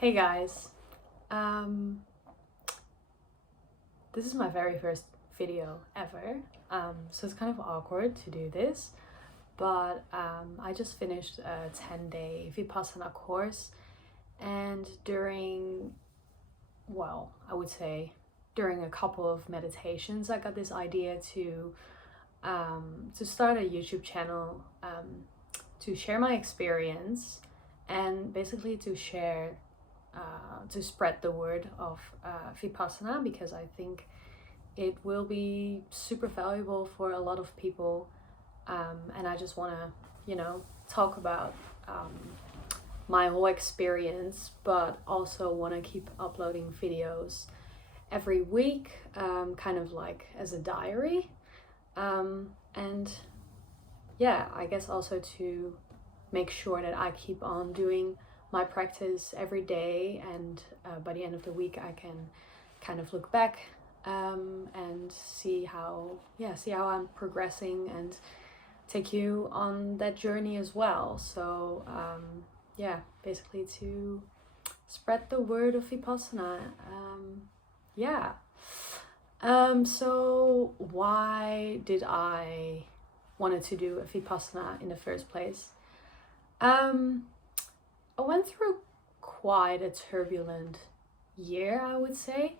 Hey guys, um, this is my very first video ever, so it's kind of awkward to do this, but I just finished a 10-day Vipassana course, and I would say during a couple of meditations, I got this idea to start a YouTube channel, to share my experience and basically to spread the word of Vipassana, because I think it will be super valuable for a lot of people, and I just want to, talk about my whole experience, but also want to keep uploading videos every week, kind of like as a diary, and yeah, I guess also to make sure that I keep on doing my practice every day, and by the end of the week I can kind of look back, and see how I'm progressing and take you on that journey as well. So basically to spread the word of Vipassana. So why did I wanted to do a Vipassana in the first place? I went through quite a turbulent year, I would say.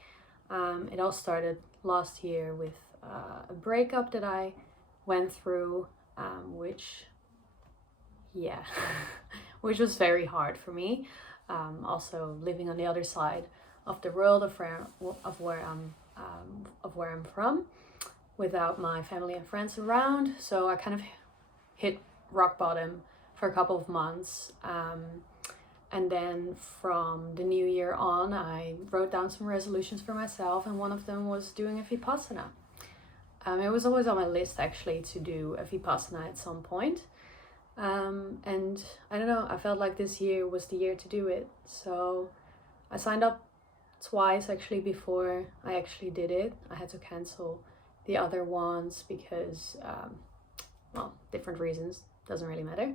It all started last year with a breakup that I went through, which which was very hard for me. Also living on the other side of the world of where I'm from, without my family and friends around. So I kind of hit rock bottom for a couple of months. And then from the new year on, I wrote down some resolutions for myself, and one of them was doing a Vipassana. It was always on my list actually to do a Vipassana at some point. And I don't know, I felt like this year was the year to do it. So I signed up twice actually before I actually did it. I had to cancel the other ones because, different reasons, doesn't really matter.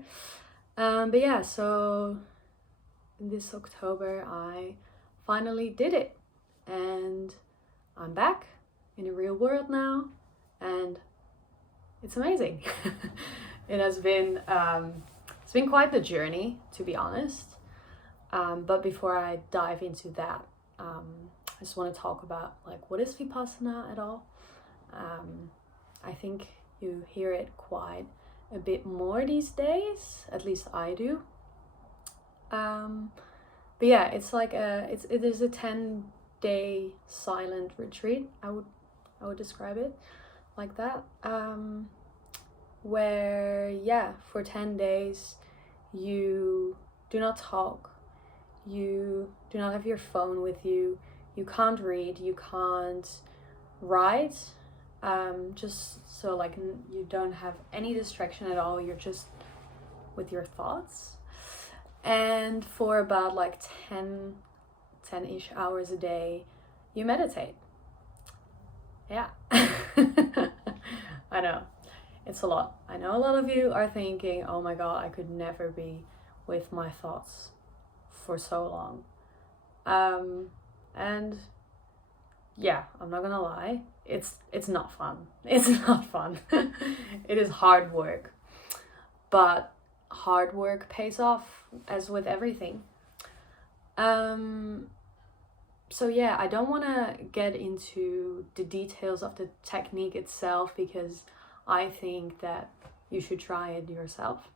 But yeah, so this October I finally did it, and I'm back in the real world now, and it's amazing. It has been it's been quite the journey, to be honest, but before I dive into that, I just want to talk about like, what is Vipassana at all. I think you hear it quite a bit more these days, at least I do. But yeah, it's like it is a 10-day silent retreat. I would describe it like that. Where for 10 days you do not talk, you do not have your phone with you, you can't read, you can't write, just so like you don't have any distraction at all. You're just with your thoughts. And for about like 10-ish hours a day, you meditate. Yeah. I know, it's a lot. I know a lot of you are thinking, oh my god, I could never be with my thoughts for so long. And yeah, I'm not gonna lie, it's not fun. It's not fun. It is hard work, but hard work pays off, as with everything. So yeah, I don't want to get into the details of the technique itself, because I think that you should try it yourself.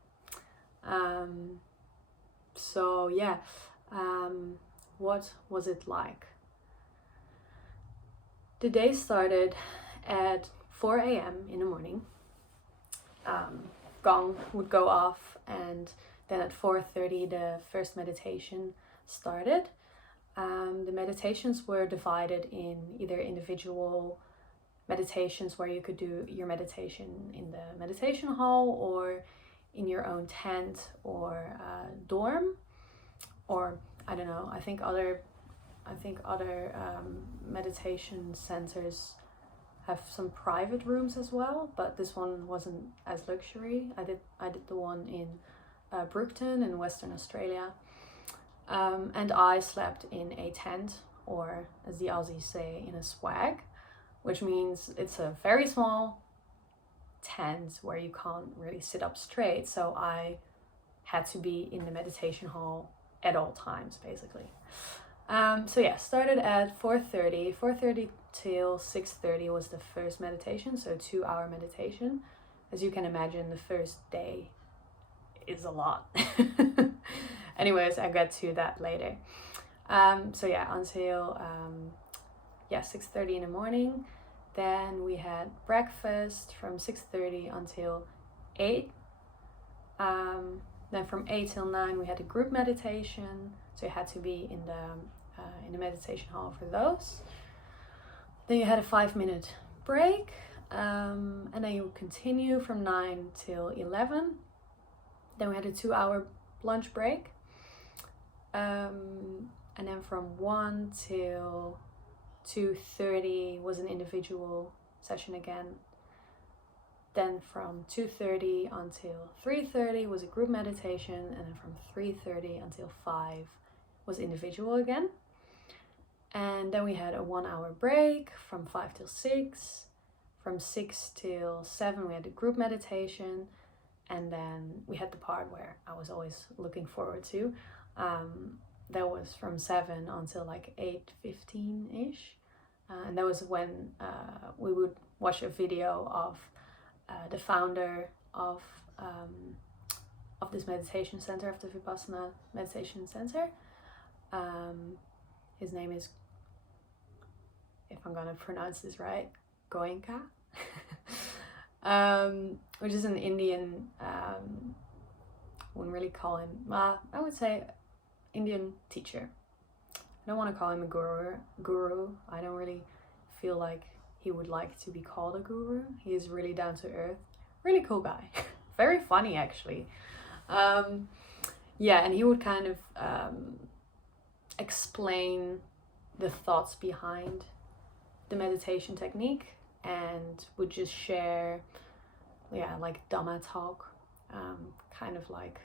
What was it like? The day started at 4 a.m. in the morning. Gong would go off, and then at 4:30 the first meditation started. The meditations were divided in either individual meditations where you could do your meditation in the meditation hall, or in your own tent, or dorm, or I don't know, I think other meditation centers have some private rooms as well, but this one wasn't as luxury. I did the one in Brookton in Western Australia. And I slept in a tent, or as the Aussies say, in a swag, which means it's a very small tent where you can't really sit up straight. So I had to be in the meditation hall at all times, basically. So yeah, started at 4:30 till 6:30 was the first meditation, so 2-hour meditation. As you can imagine, the first day is a lot. Anyways, I got to that later. So yeah, until 6:30 in the morning. Then we had breakfast from 6:30 until 8. Then from 8 till 9 we had a group meditation, so you had to be in the meditation hall for those. Then you had a 5-minute break, and then you continue from 9 till 11. Then we had a 2-hour lunch break, and then from 1 till 2:30 was an individual session again. Then from 2:30 until 3:30 was a group meditation, and then from 3:30 until 5 was individual again. And then we had a 1-hour break from 5 till 6. From 6 till 7 we had a group meditation, and then we had the part where I was always looking forward to. That was from 7 until like 8:15-ish. And that was when we would watch a video of the founder of this meditation center, After Vipassana Meditation Center. His name is, if I'm gonna pronounce this right, Goenka, which is an Indian, wouldn't really call him, I would say Indian teacher. I don't want to call him a guru. I don't really feel like he would like to be called a guru. He is really down to earth, really cool guy. Very funny actually. And he would kind of explain the thoughts behind the meditation technique, and would just share like Dhamma talk, kind of like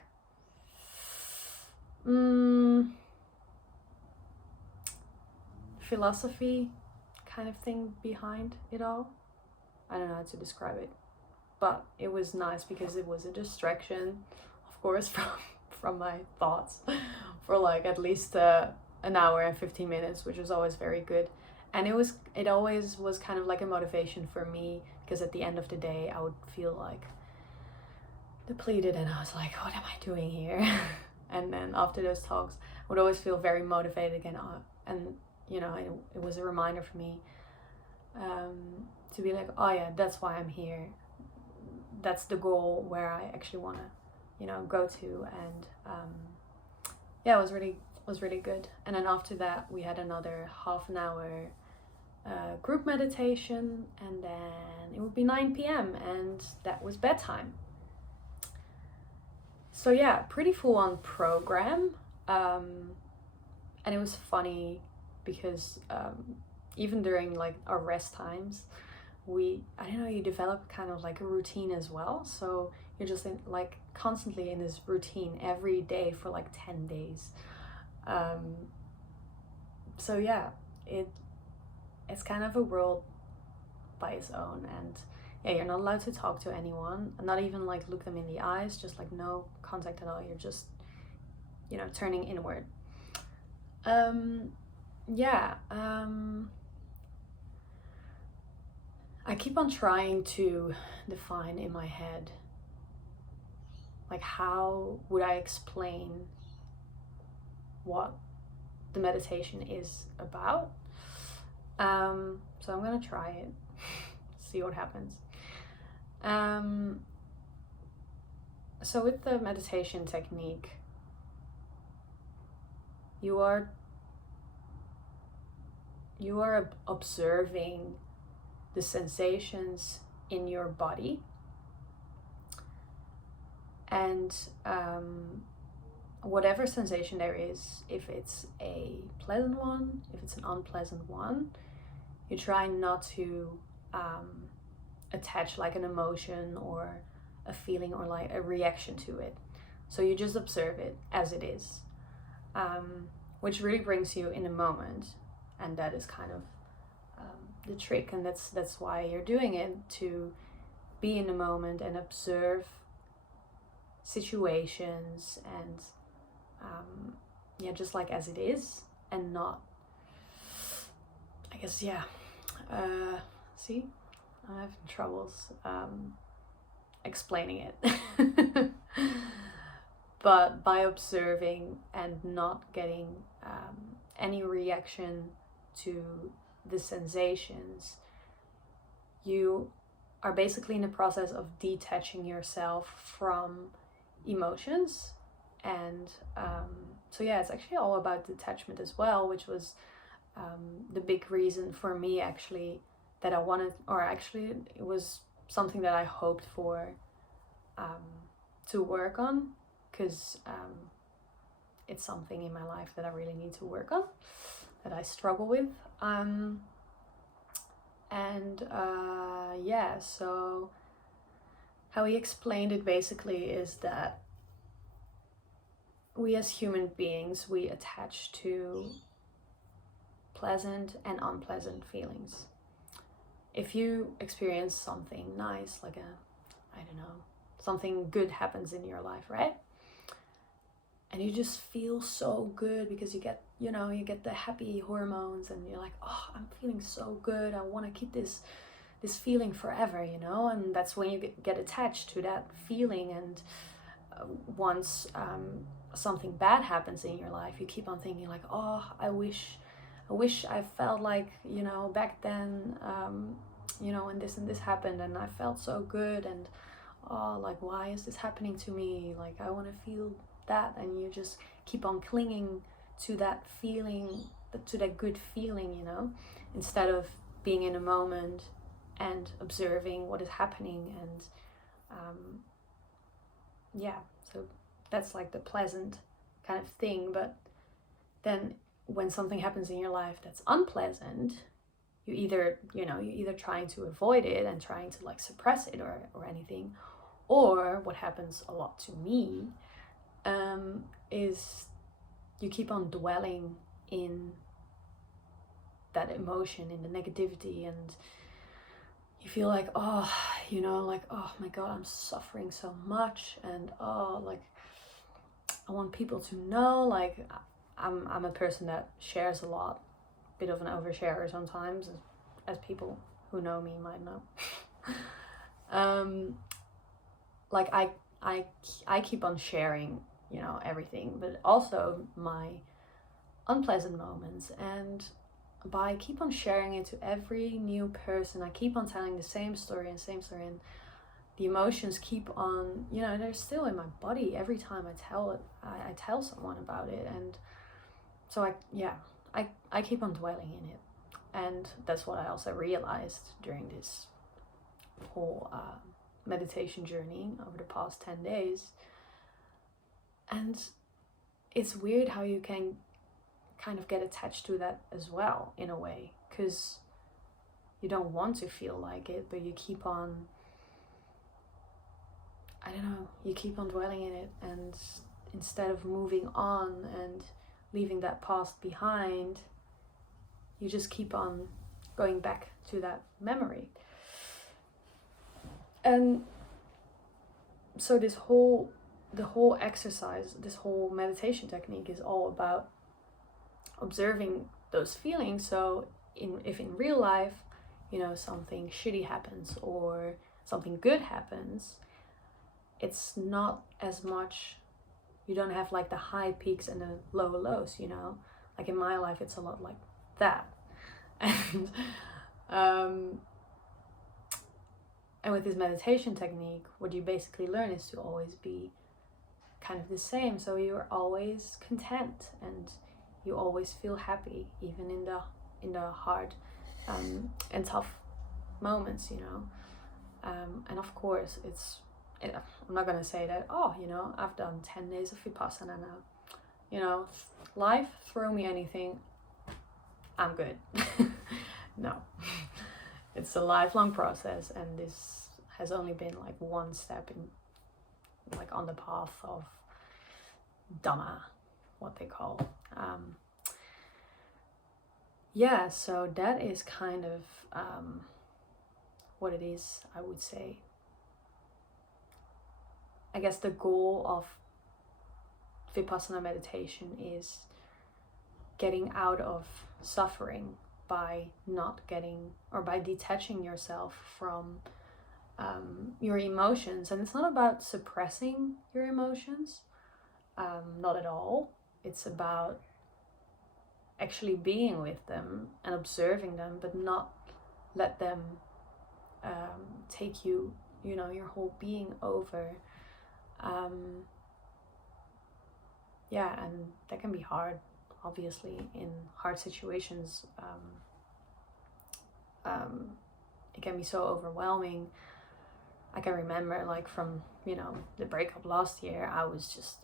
philosophy kind of thing behind it all. I don't know how to describe it, but it was nice because it was a distraction, of course, from my thoughts for like at least an hour and 15 minutes, which was always very good. And it always was kind of like a motivation for me, because at the end of the day I would feel like depleted, and I was like, what am I doing here? And then after those talks I would always feel very motivated again, and it was a reminder for me to be like, oh yeah, that's why I'm here. That's the goal where I actually want to, go to. And it was really good. And then after that we had another half an hour group meditation, and then it would be 9 p.m. and that was bedtime. So yeah, pretty full on program. And it was funny because even during like our rest times, you develop kind of like a routine as well. So you're just constantly in this routine every day for like 10 days. So yeah, it's kind of a world by its own. And yeah, you're not allowed to talk to anyone, not even like look them in the eyes, just like no contact at all. You're just, turning inward. I keep on trying to define in my head, like, how would I explain what the meditation is about? So I'm gonna try it, see what happens. So with the meditation technique, you are observing the sensations in your body, and whatever sensation there is, if it's a pleasant one, if it's an unpleasant one, you try not to attach like an emotion or a feeling or like a reaction to it. So you just observe it as it is. which really brings you in the moment. And that is kind of the trick, and that's why you're doing it, to be in the moment and observe situations and just like as it is, and not, I guess, see, I'm having troubles explaining it. But by observing and not getting any reaction to the sensations, you are basically in the process of detaching yourself from emotions. And it's actually all about detachment as well, which was the big reason for me actually that I wanted, or actually it was something that I hoped for to work on, because it's something in my life that I really need to work on, that I struggle with. So how he explained it basically is that we as human beings, we attach to pleasant and unpleasant feelings. If you experience something nice, like something good happens in your life, right? And you just feel so good because you get the happy hormones, and you're like, oh, I'm feeling so good. I want to keep this feeling forever, and that's when you get attached to that feeling. And once something bad happens in your life, you keep on thinking like, oh, I wish I felt like, back then, when this and this happened and I felt so good, and oh, like, why is this happening to me? Like, I want to feel that. And you just keep on clinging to that feeling, to that good feeling, instead of being in a moment and observing what is happening. And so that's like the pleasant kind of thing. But then when something happens in your life that's unpleasant, you either trying to avoid it and trying to like suppress it or anything, or what happens a lot to me is you keep on dwelling in that emotion, in the negativity, and you feel like, oh, oh my God, I'm suffering so much, and oh, like, I want people to know, like, I'm a person that shares a lot, bit of an oversharer sometimes, as people who know me might know. Like I keep on sharing, everything, but also my unpleasant moments. And by keep on sharing it to every new person, I keep on telling the same story, and the emotions keep on, they're still in my body every time I tell someone about it. And so I keep on dwelling in it. And that's what I also realized during this whole meditation journey over the past 10 days. And it's weird how you can kind of get attached to that as well, in a way, because you don't want to feel like it, but you keep on, you keep on dwelling in it. And instead of moving on and leaving that past behind, you just keep on going back to that memory. And so the whole exercise, this whole meditation technique is all about observing those feelings. So if in real life, something shitty happens or something good happens, it's not as much, you don't have like the high peaks and the low lows, like in my life, it's a lot like that. And with this meditation technique, what you basically learn is to always be kind of the same. So you're always content, and you always feel happy, even in the hard and tough moments, and of course I'm not gonna say that, I've done 10 days of Vipassana now, life, throw me anything, I'm good. No. It's a lifelong process, and this has only been like one step in, like, on the path of Dhamma, what they call. Yeah, so that is kind of what it is, I would say. I guess the goal of Vipassana meditation is getting out of suffering by not getting, or by detaching yourself from your emotions. And it's not about suppressing your emotions, not at all. It's about actually being with them and observing them, but not let them take you, your whole being over. Yeah, and that can be hard, obviously, in hard situations. It can be so overwhelming. I can remember, like, from, the breakup last year,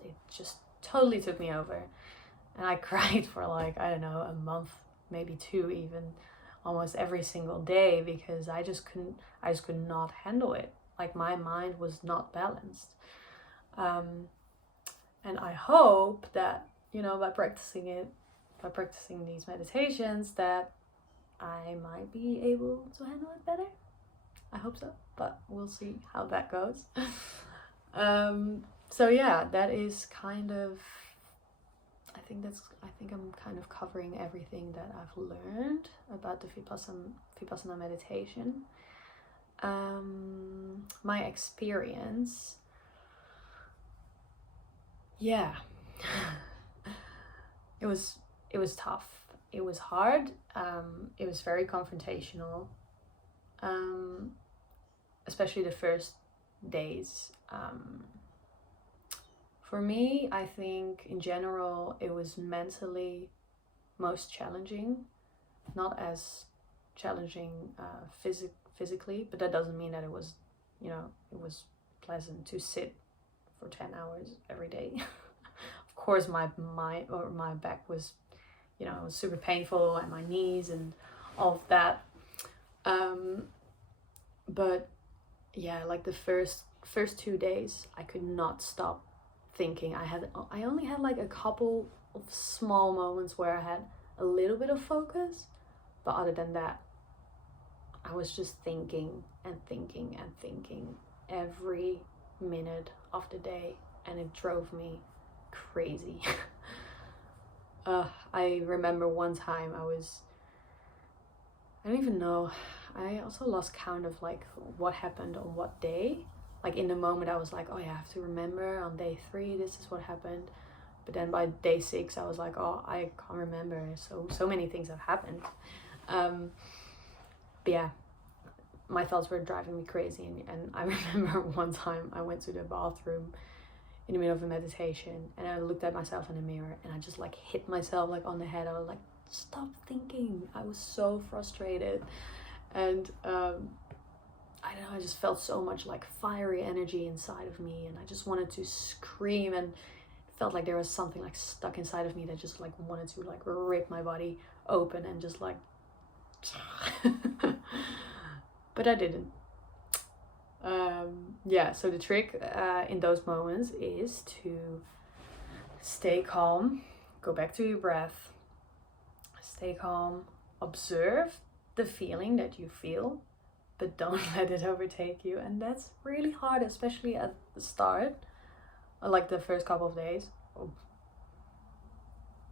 it just totally took me over. And I cried for, like, I don't know, a month, maybe 2 even, almost every single day, because I just could not handle it. Like, my mind was not balanced. And I hope that, by practicing these meditations, that I might be able to handle it better. I hope so, but we'll see how that goes. So yeah, that is kind of, I think I'm kind of covering everything that I've learned about the Vipassana meditation. My experience, yeah, it was tough. It was hard. It was very confrontational. Especially the first days. For me, I think in general it was mentally most challenging. Not as challenging physically, but that doesn't mean that it was, it was pleasant to sit for 10 hours every day. Of course, my back was, it was super painful, and my knees and all of that. But yeah, like the first 2 days, I could not stop thinking. I only had like a couple of small moments where I had a little bit of focus, but other than that, I was just thinking and thinking and thinking every minute of the day, and it drove me crazy. I remember one time I don't even know, I also lost count of like what happened on what day. Like in the moment I was like, oh yeah, I have to remember on day 3 this is what happened. But then by day 6 I was like, oh, I can't remember. So many things have happened. But yeah, my thoughts were driving me crazy. And I remember one time I went to the bathroom in the middle of a meditation, and I looked at myself in the mirror, and I just like hit myself like on the head. I was like, stop thinking. I was so frustrated. And I don't know, I just felt so much like fiery energy inside of me, and I just wanted to scream, and it felt like there was something like stuck inside of me that just like wanted to like rip my body open and just like but I didn't. Yeah, so the trick in those moments is to stay calm, go back to your breath, stay calm, observe the feeling that you feel, but don't let it overtake you. And that's really hard, especially at the start, like the first couple of days.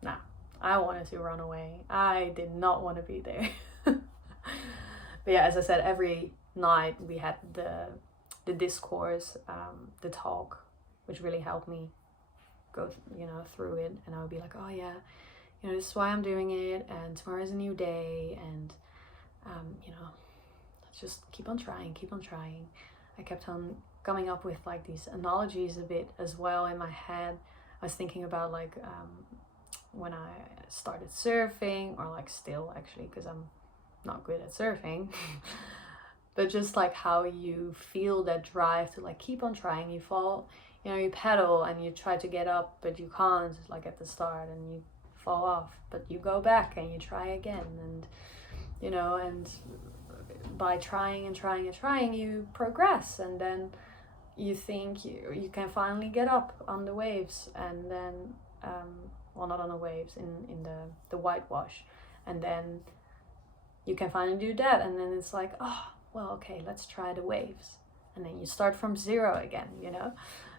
Nah, I wanted to run away. I did not want to be there. But yeah, as I said, every night we had the discourse, the talk, which really helped me go through it. And I would be like, oh yeah, this is why I'm doing it, and tomorrow is a new day, and let's just keep on trying. I kept on coming up with like these analogies a bit as well in my head. I was thinking about like when I started surfing, or like still actually, because I'm not good at surfing. But just like how you feel that drive to like keep on trying. You fall, you pedal and you try to get up, but you can't, like at the start, and you fall off, but you go back and you try again, and and by trying and trying and trying, you progress, and then you think you can finally get up on the waves, and then well, not on the waves, in the whitewash. And then you can finally do that, and then it's like, oh, well, okay, let's try the waves. And then you start from zero again, you know?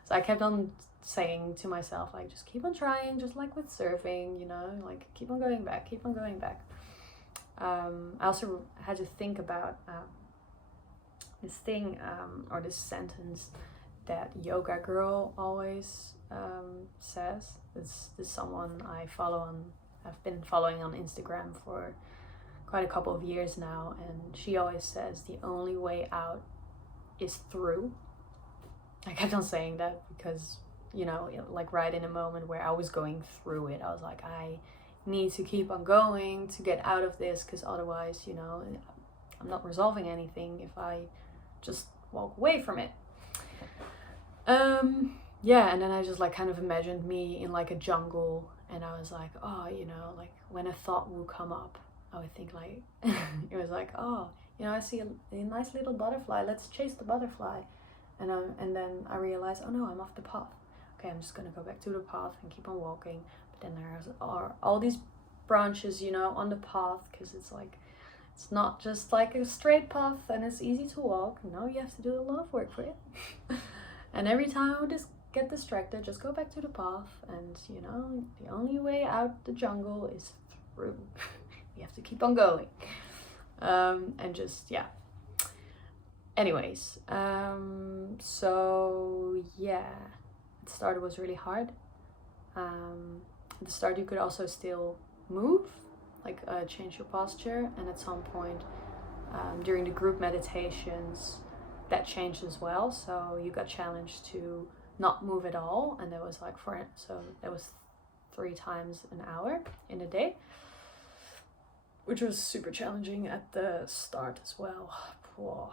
So I kept on saying to myself, like, just keep on trying, just like with surfing, you know, like keep on going back, keep on going back. I also had to think about this thing, or this sentence that Yoga Girl always says. This is someone I've been following on Instagram for quite a couple of years now, and she always says the only way out is through. I kept on saying that because, you know, like right in a moment where I was going through it, I was like, I need to keep on going to get out of this, because otherwise, you know, I'm not resolving anything if I just walk away from it. Yeah, and then I just like kind of imagined me in like a jungle, and I was like, oh, you know, like when a thought will come up, I would think like, it was like, oh, you know, I see a nice little butterfly, let's chase the butterfly. And then I realized, oh no, I'm off the path. Okay, I'm just gonna go back to the path and keep on walking. But then there are all these branches, you know, on the path, because it's like, it's not just like a straight path and it's easy to walk. No, you have to do a lot of work for it. And every time I would just get distracted, just go back to the path, and you know, the only way out the jungle is through. You have to keep on going. And just, yeah. Anyways, so yeah, the start was really hard. At the start you could also still move, like change your posture, and at some point during the group meditations that changed as well. So you got challenged to not move at all, and that was like that was 3 times an hour in a day, which was super challenging at the start as well. Whoa.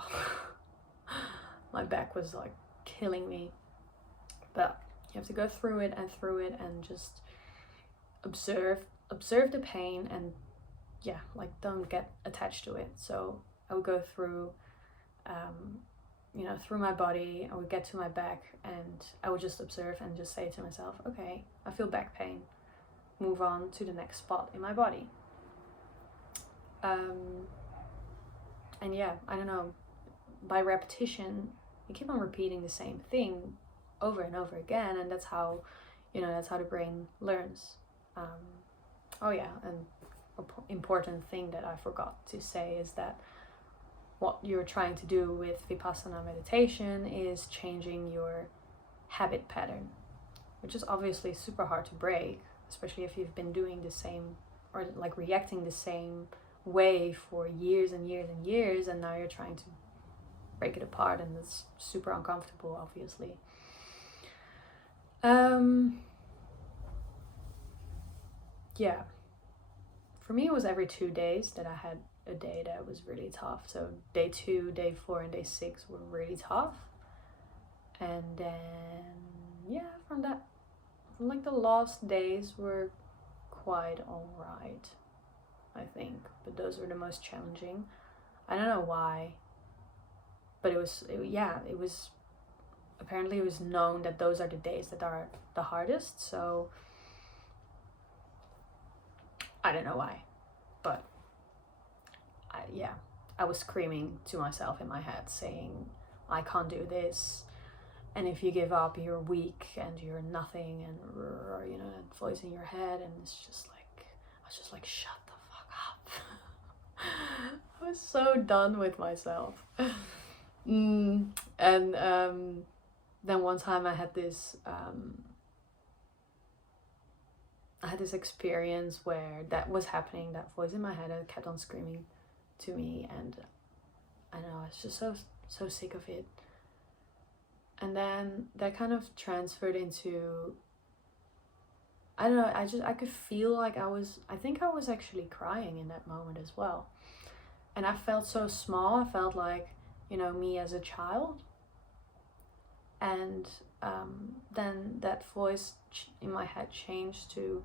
My back was like killing me, but you have to go through it and just observe the pain, and yeah, like don't get attached to it. So I would go through you know, through my body. I would get to my back, and I would just observe and just say to myself, okay, I feel back pain, move on to the next spot in my body. And yeah, I don't know, by repetition you keep on repeating the same thing over and over again, and that's how, you know, that's how the brain learns. Oh yeah, and an important thing that I forgot to say is that what you're trying to do with Vipassana meditation is changing your habit pattern, which is obviously super hard to break, especially if you've been doing the same, or like reacting the same way for years and years and years, and now you're trying to break it apart, and it's super uncomfortable, obviously. Yeah, for me it was every 2 days that I had a day that was really tough. So day 2, day 4, and day 6 were really tough, and then yeah, from like the last days were quite alright, I think, but those were the most challenging. I don't know why, but it was apparently it was known that those are the days that are the hardest. So I don't know why, but I was screaming to myself in my head saying, I can't do this, and if you give up you're weak and you're nothing, and you know, that voice in your head, and it's just like, I was just like, shut the fuck up. I was so done with myself. And then one time I had this experience where that was happening, that voice in my head, and kept on screaming to me, and I know, I was just so sick of it. And then that kind of transferred into, I don't know, I could feel like I think I was actually crying in that moment as well. And I felt so small. I felt like, you know, me as a child. And then that voice in my head changed to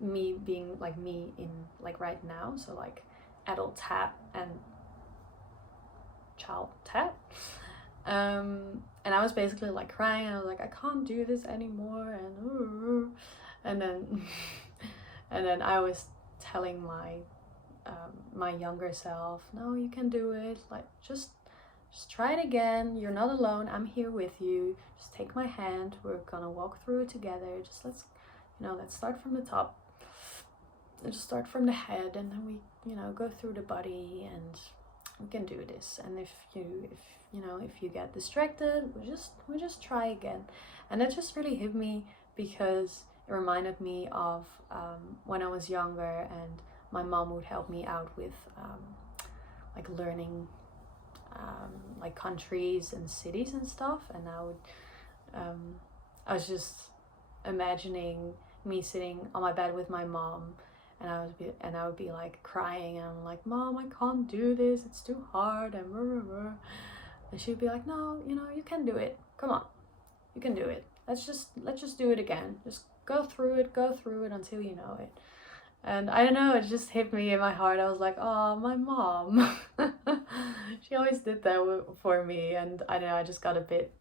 me being like me in like right now. So like adult Tat and child Tat. And I was basically like crying, and I was like, I can't do this anymore, And then and then I was telling my younger self, no, you can do it, like just try it again, you're not alone, I'm here with you, just take my hand, we're gonna walk through it together, just let's start from the top, and just start from the head, and then we go through the body, and we can do this. And if you get distracted, we just try again. And that just really hit me, because it reminded me of when I was younger, and my mom would help me out with like learning like countries and cities and stuff. And I was just imagining me sitting on my bed with my mom, and I would be like crying, and I'm like, Mom, I can't do this, it's too hard, and blah, blah, blah. And she'd be like, no, you can do it, come on, you can do it, let's just do it again, just go through it until you know it. And I don't know, it just hit me in my heart. I was like, oh, my mom. She always did that for me. And I don't know, I just got a bit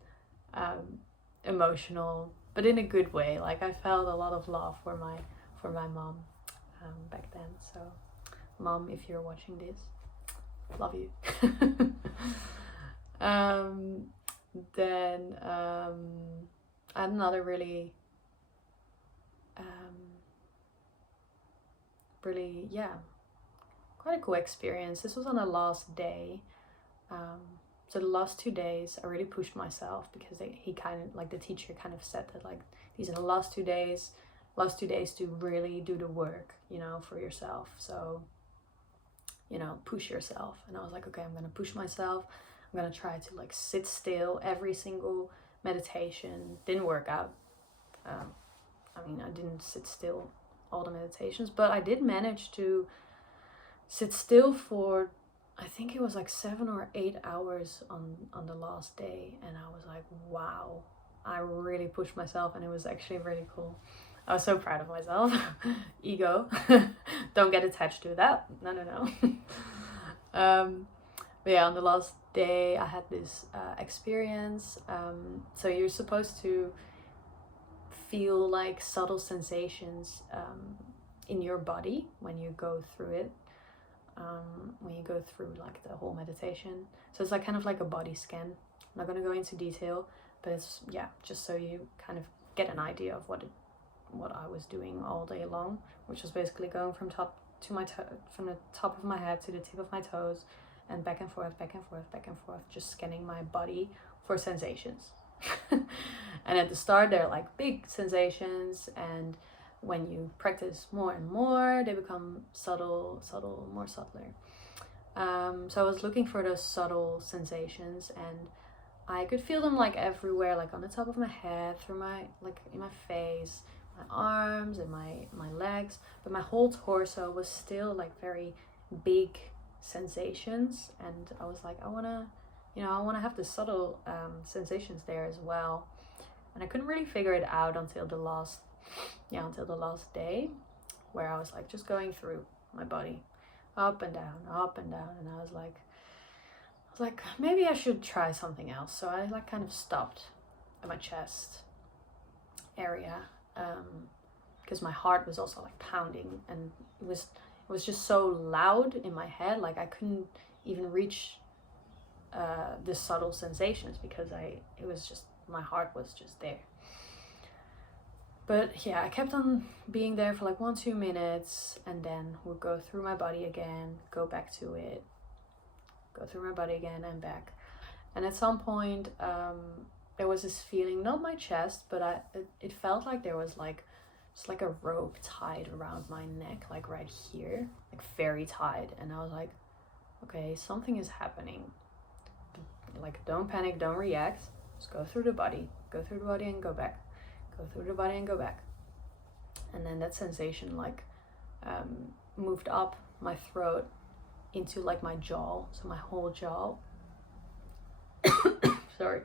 emotional, but in a good way. Like, I felt a lot of love for my mom back then. So, Mom, if you're watching this, love you. Then I had another really quite a cool experience. This was on the last day. So the last 2 days I really pushed myself, because the teacher kind of said that, like, these are the last 2 days to really do the work, for yourself. So, push yourself. And I was like, okay, I'm gonna push myself. I'm gonna try to like sit still every single meditation. Didn't work out. I didn't sit still all the meditations, but I did manage to sit still for, I think it was like 7 or 8 hours on the last day. And I was like, wow, I really pushed myself, and it was actually really cool. I was so proud of myself. Ego. Don't get attached to that. No. But yeah, on the last day I had this experience. So you're supposed to feel like subtle sensations in your body when you go through it, when you go through like the whole meditation. So it's like kind of like a body scan. I'm not going to go into detail, but it's just so you kind of get an idea of what I was doing all day long, which was basically going from from the top of my head to the tip of my toes, and back and forth, just scanning my body for sensations. And at the start they're like big sensations, and when you practice more and more they become more subtler. So I was looking for those subtle sensations, and I could feel them like everywhere, like on the top of my head, through in my face, my arms, and my legs, but my whole torso was still like very big sensations. And I was like, I want to have the subtle sensations there as well. And I couldn't really figure it out until the last day, where I was like just going through my body, up and down, and I was like, maybe I should try something else. So I like kind of stopped at my chest area, because my heart was also like pounding, and it was just so loud in my head, like I couldn't even reach the subtle sensations, because my heart was just there. But yeah, I kept on being there for like 1-2 minutes, and then would go through my body again, go back to it, go through my body again and back. And at some point there was this feeling, not my chest, but it felt like there was like just like a rope tied around my neck, like right here, like very tight. And I was like, okay, something is happening. Like, don't panic, don't react, just go through the body and go back, go through the body and go back. And then that sensation like moved up my throat into like my jaw, so my whole jaw. Sorry.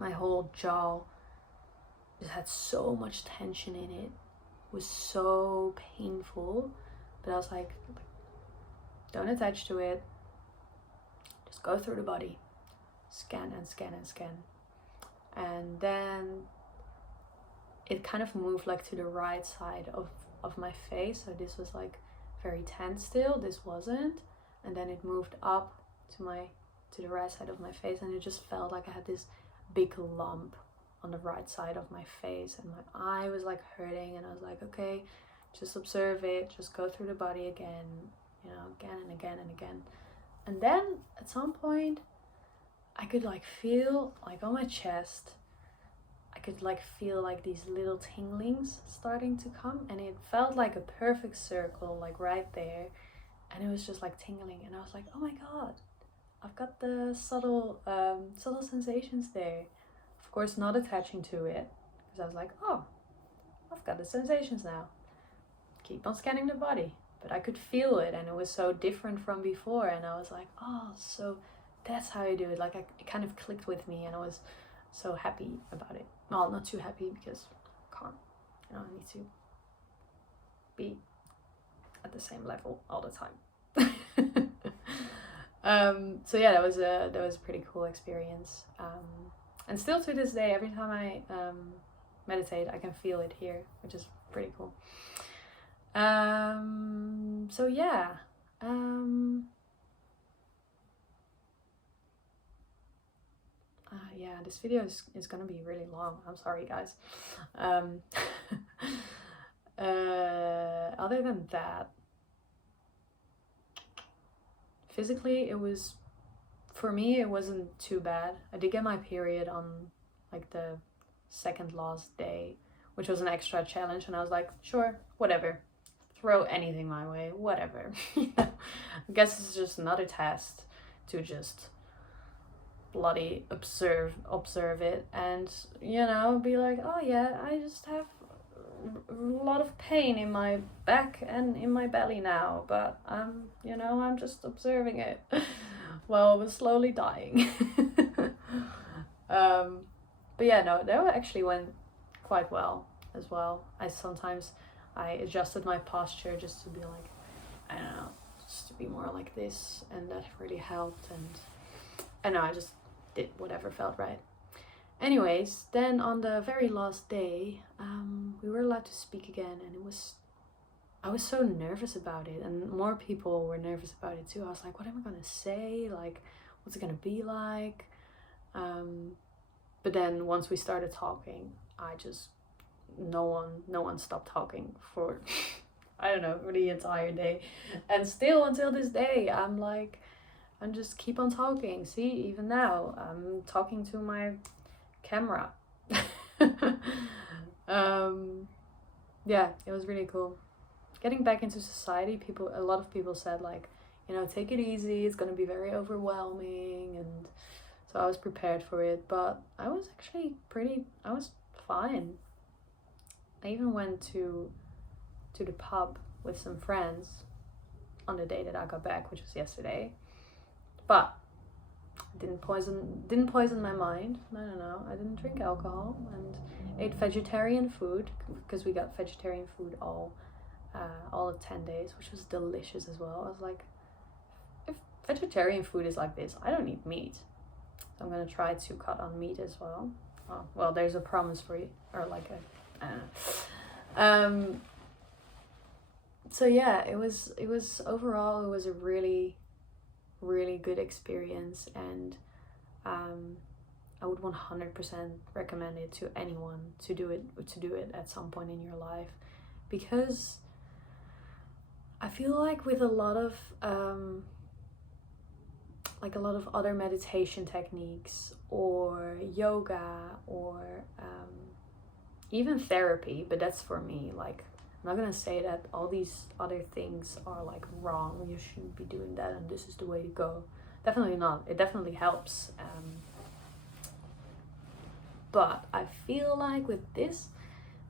My whole jaw just had so much tension in it. It was so painful, but I was like, don't attach to it, just go through the body, scan and scan and scan. And then it kind of moved like to the right side of my face. So this was like very tense still, this wasn't. And then it moved up to the right side of my face, and it just felt like I had this big lump on the right side of my face, and my eye was like hurting, and I was like, okay, just observe it, just go through the body again, you know, again and again and again. And then at some point I could like feel like on my chest, I could like feel like these little tinglings starting to come, and it felt like a perfect circle, like right there, and it was just like tingling, and I was like, oh my god, I've got the subtle sensations there. Of course, not attaching to it, because I was like, oh, I've got the sensations now. Keep on scanning the body. But I could feel it, and it was so different from before, and I was like, oh, so that's how you do it. Like, it kind of clicked with me, and I was so happy about it. Well, not too happy, because I can't, you know, I need to be at the same level all the time. So yeah, that was a pretty cool experience. And still to this day, every time I meditate, I can feel it here, which is pretty cool. So yeah, yeah, this video is gonna be really long. I'm sorry, guys. Other than that, physically, for me, it wasn't too bad. I did get my period on like the second last day, which was an extra challenge, and I was like, sure, whatever. Throw anything my way, whatever. I guess it's just another test to just bloody observe it, and, you know, be like, oh yeah, I just have a lot of pain in my back and in my belly now, but you know, I'm just observing it while I was slowly dying. But yeah, no, that actually went quite well as well. I adjusted my posture just to be like, I don't know, just to be more like this, and that really helped. And I know, I just did whatever felt right. Anyways, then on the very last day, we were allowed to speak again, and I was so nervous about it, and more people were nervous about it too. I was like, what am I gonna say? Like, what's it gonna be like? But then once we started talking, no one stopped talking for I don't know, for the entire day. And still until this day, I'm just keep on talking. See, even now I'm talking to my camera. Yeah, it was really cool getting back into society. A lot of people said, like, you know, take it easy, it's gonna be very overwhelming, and so I was prepared for it, but I was actually I was fine. I even went to the pub with some friends on the day that I got back, which was yesterday. But didn't poison my mind. No. I didn't drink alcohol, and ate vegetarian food, because we got vegetarian food all of 10 days, which was delicious as well. I was like, if vegetarian food is like this, I don't eat meat. So I'm gonna try to cut on meat as well. Oh, well, there's a promise for you, or like I don't know. So yeah, it was overall, it was a really, really good experience, and I would 100% recommend it to anyone to do it at some point in your life, because I feel like with a lot of other meditation techniques or yoga or even therapy, but that's for me. Like, I'm not gonna say that all these other things are like wrong, you shouldn't be doing that and this is the way to go. Definitely not. It definitely helps. But I feel like with this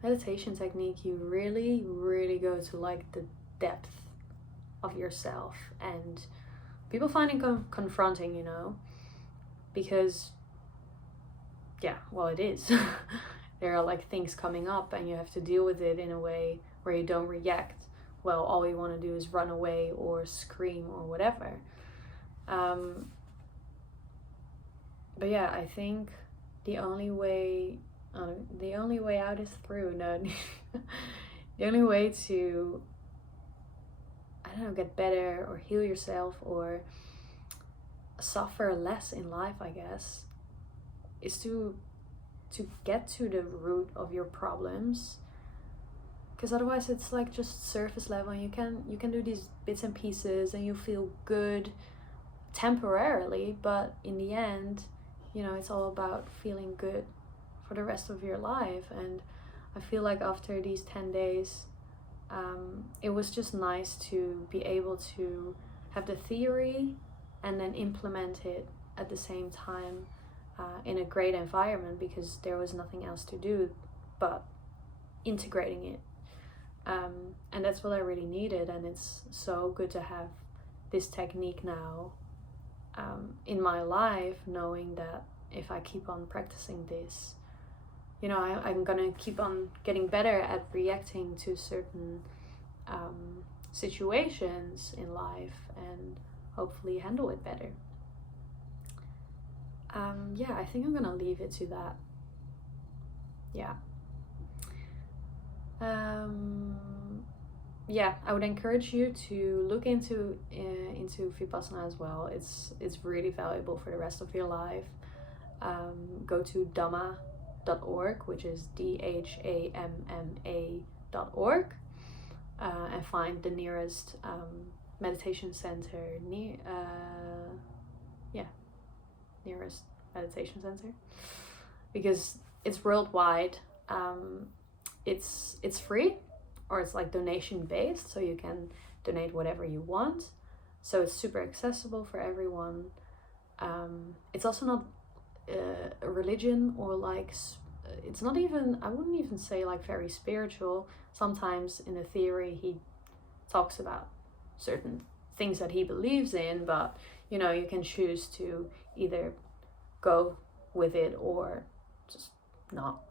meditation technique, you really, really go to like the depth of yourself, and people find it confronting, you know, because yeah, well, it is. There are like things coming up, and you have to deal with it in a way where you don't react. Well, all you want to do is run away or scream or whatever. But yeah, I think the only way the only way out is through. No, the only way to, I don't know, get better or heal yourself or suffer less in life, I guess, is to get to the root of your problems, because otherwise it's like just surface level, and you can do these bits and pieces and you feel good temporarily, but in the end, you know, it's all about feeling good for the rest of your life. And I feel like after these 10 days, it was just nice to be able to have the theory and then implement it at the same time, in a great environment, because there was nothing else to do but integrating it. And that's what I really needed, and it's so good to have this technique now in my life, knowing that if I keep on practicing this, you know, I'm gonna keep on getting better at reacting to certain situations in life and hopefully handle it better. Yeah, I think I'm gonna leave it to that. Yeah. Yeah, I would encourage you to look into Vipassana as well. It's really valuable for the rest of your life. Go to dhamma.org, which is DHAMMA.org, and find the nearest meditation center nearest meditation center, because it's worldwide. It's free, or it's like donation based, so you can donate whatever you want, so it's super accessible for everyone. It's also not a religion, or like it's not even, I wouldn't even say like very spiritual. Sometimes in the theory he talks about certain things that he believes in, but you know, you can choose to either go with it or just not.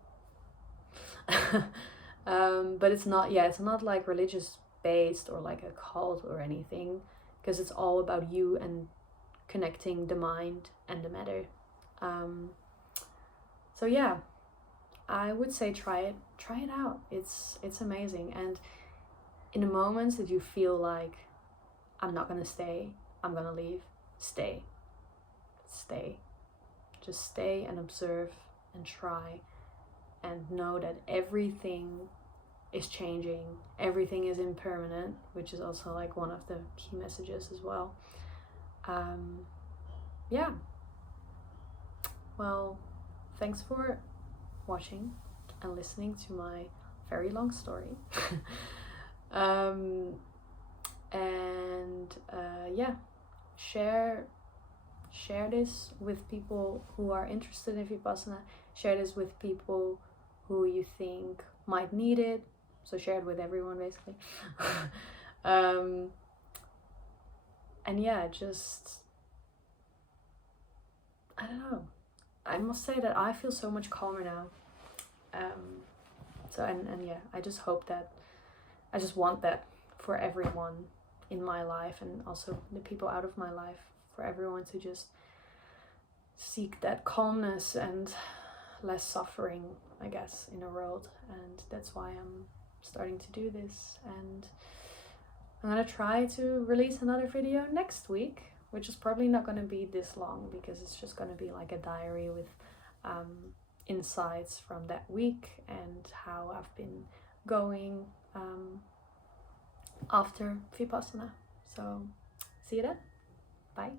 But it's not like religious based or like a cult or anything, because it's all about you and connecting the mind and the matter. So yeah, I would say try it out. It's amazing. And in the moments that you feel like, I'm not gonna stay, I'm gonna leave, stay. Just stay and observe and try, and know that everything is changing, everything is impermanent, which is also like one of the key messages as well. Yeah, well, thanks for watching and listening to my very long story. Yeah, share this with people who are interested in Vipassana. Share this with people who you think might need it. So share it with everyone, basically. And yeah, just, I don't know. I must say that I feel so much calmer now. So yeah, I just hope that, I just want that for everyone in my life, and also the people out of my life, for everyone to just seek that calmness and less suffering, I guess, in the world. And that's why I'm starting to do this, and I'm gonna try to release another video next week, which is probably not gonna be this long, because it's just gonna be like a diary with insights from that week and how I've been going after Vipassana. So see you then. Bye.